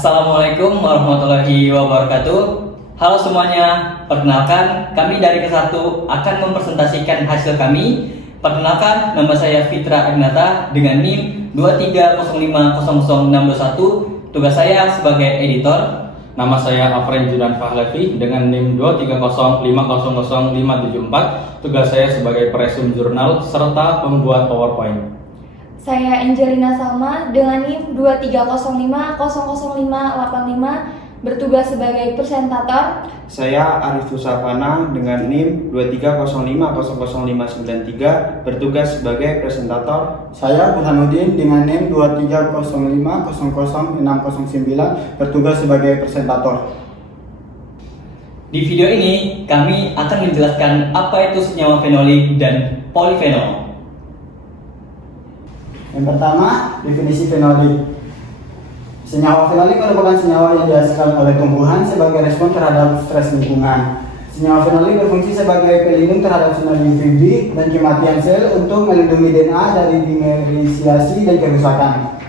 Assalamualaikum warahmatullahi wabarakatuh. Halo semuanya, perkenalkan kami dari Ke1 akan mempresentasikan hasil kami. Perkenalkan, nama saya Fitra Agnata dengan NIM 230500621. Tugas saya sebagai editor. Nama saya Afren Judan Fahlevi dengan NIM 230500574. Tugas saya sebagai presum jurnal serta pembuat PowerPoint. Saya Angelina Salma dengan NIM 230500585 bertugas sebagai presentator. Saya Arif Savana dengan NIM 230500593 bertugas sebagai presentator. Saya Burhanuddin dengan NIM 230500609 bertugas sebagai presentator. Di video ini kami akan menjelaskan apa itu senyawa fenolik dan polifenol. Yang pertama, definisi fenolik. Senyawa fenolik merupakan senyawa yang dihasilkan oleh tumbuhan sebagai respon terhadap stres lingkungan. Senyawa fenolik berfungsi sebagai pelindung terhadap sinar UVB dan kematian sel untuk melindungi DNA dari dimerisasi dan kerusakan.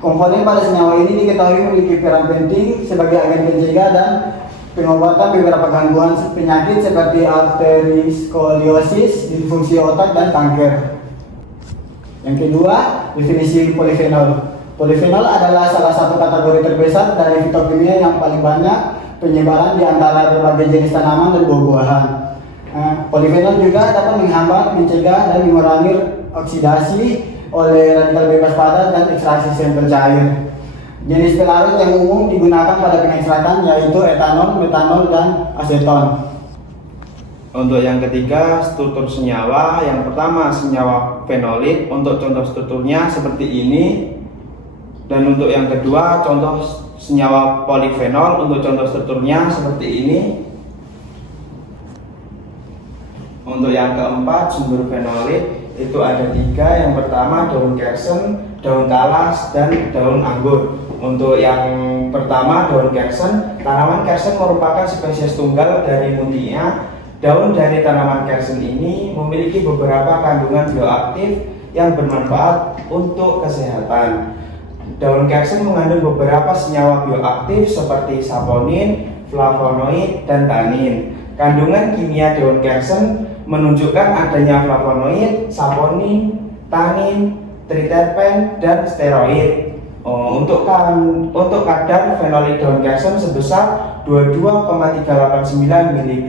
Komponen pada senyawa ini diketahui memiliki peran penting sebagai agen pencegah dan pengobatan beberapa gangguan penyakit seperti arterioskoliosis, disfungsi otak, dan kanker. Yang kedua, definisi polifenol. Polifenol adalah salah satu kategori terbesar dari fitokimia yang paling banyak penyebaran di antara berbagai jenis tanaman dan buah-buahan. Polifenol juga dapat menghambat, mencegah, dan mengurangi oksidasi oleh radikal bebas padat dan ekstraksi sel pencair. Jenis pelarut yang umum digunakan pada pengekstrakan yaitu etanol, metanol, dan aseton. Untuk yang ketiga, struktur senyawa. Yang pertama, senyawa fenolik. Untuk contoh strukturnya seperti ini. Dan untuk yang kedua, contoh senyawa polifenol. Untuk contoh strukturnya seperti ini. Untuk yang keempat, sumber fenolik itu ada 3. Yang pertama, daun kersen, daun talas, dan daun anggur. Untuk yang pertama, daun kersen. Tanaman kersen merupakan spesies tunggal dari Muntia. Daun dari tanaman kersen ini memiliki beberapa kandungan bioaktif yang bermanfaat untuk kesehatan. Daun kersen mengandung beberapa senyawa bioaktif seperti saponin, flavonoid, dan tanin. Kandungan kimia daun kersen menunjukkan adanya flavonoid, saponin, tanin, triterpen, dan steroid. Untuk kadar fenolik daun kersen sebesar 22,389 mg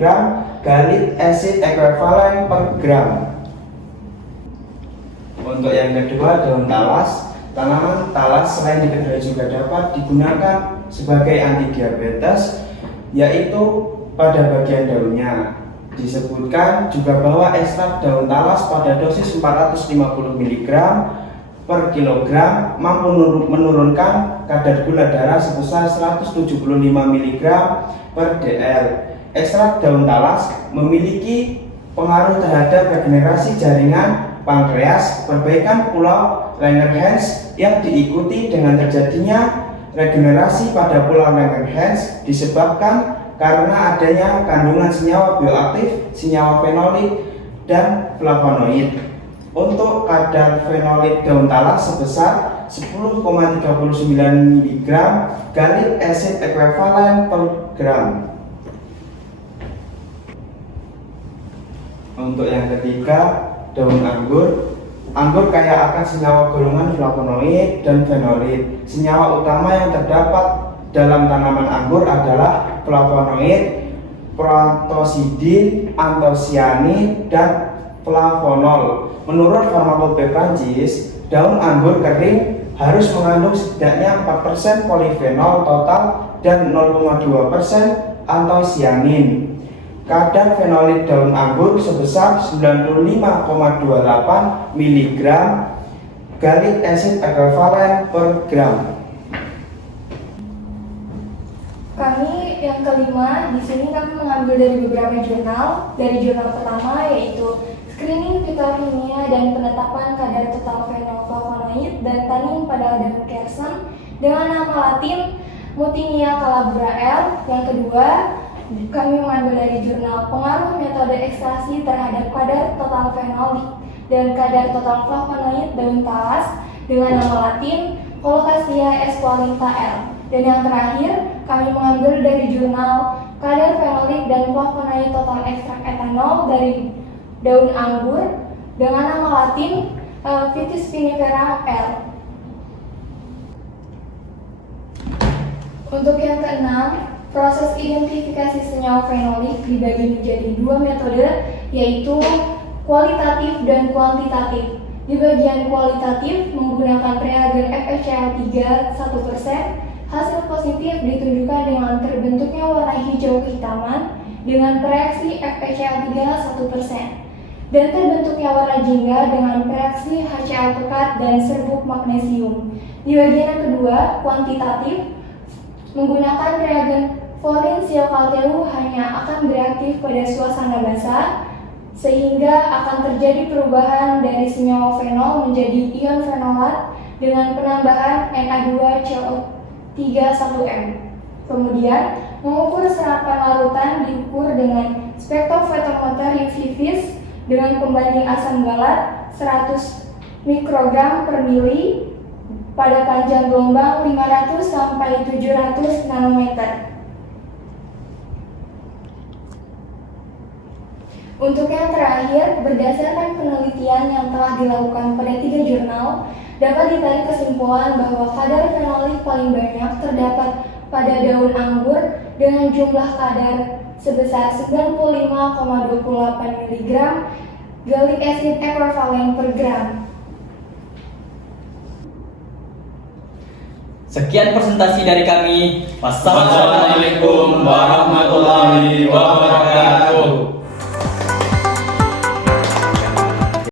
galit acid ekvivalen per gram. Untuk yang kedua, daun talas. Tanaman talas selain diketahui juga dapat digunakan sebagai anti diabetes, yaitu pada bagian daunnya. Disebutkan juga bahwa ekstrak daun talas pada dosis 450 mg per kilogram mampu menurunkan kadar gula darah sebesar 175 mg per dl. Ekstrak daun talas memiliki pengaruh terhadap regenerasi jaringan pankreas, perbaikan pulau Langerhans yang diikuti dengan terjadinya regenerasi pada pulau Langerhans disebabkan karena adanya kandungan senyawa bioaktif, senyawa fenolik, dan flavonoid. Untuk kadar fenolik daun talas sebesar 10,39 mg galit acid ekvivalen per gram. Untuk yang ketiga, daun anggur. Anggur kaya akan senyawa golongan flavonoid dan fenolit. Senyawa utama yang terdapat dalam tanaman anggur adalah flavonoid, proantosidin, antosianin, dan flavonol. Menurut Farmakope Prancis, daun anggur kering harus mengandung setidaknya 4% polifenol total dan 0,2% antosianin. Kadar fenolit daun anggur sebesar 95,28 mg galit acid ekvivalen per gram. Kami yang kelima, di sini kami mengambil dari beberapa jurnal. Dari jurnal pertama yaitu Screening Fitokimia dan Penetapan Kadar Total Fenolflavonoid dan Tanin pada Daun Kersen dengan nama Latin Mutinia calabra L. Yang kedua, kami mengambil dari jurnal Pengaruh Metode Ekstraksi Terhadap Kadar Total Fenolik dan Kadar Total Flavonoid Daun Talas dengan nama Latin Colocasia esqualenta L. Dan yang terakhir, kami mengambil dari jurnal kadar fenolik dan flavonoid total ekstrak etanol dari daun anggur dengan nama latin Vitis vinifera L. Untuk yang keenam, proses identifikasi senyawa fenolik dibagi menjadi dua metode, yaitu kualitatif dan kuantitatif. Di bagian kualitatif menggunakan reagen FeCl3 1%, hasil positif ditunjukkan dengan terbentuknya warna hijau kehitaman dengan reaksi FeCl3 1%, dan terbentuknya warna jingga dengan reaksi HCl pekat dan serbuk magnesium. Di bagian yang kedua, kuantitatif, menggunakan reagen Folin Siokalteu hanya akan bereaktif pada suasana basah, sehingga akan terjadi perubahan dari senyawa fenol menjadi ion fenolat dengan penambahan Na2CO3-1M. Kemudian, mengukur serapan larutan diukur dengan spektrofotometer UV vis dengan pembanding asam galat 100 mikrogram per mili pada panjang gelombang 500 sampai 700 nanometer. Untuk yang terakhir, berdasarkan penelitian yang telah dilakukan pada 3 jurnal, dapat ditarik kesimpulan bahwa kadar fenolik paling banyak terdapat pada daun anggur dengan jumlah kadar sebesar 95,28 mg gallic acid ekvivalen per gram. Sekian presentasi dari kami. Wassalamualaikum warahmatullahi wabarakatuh.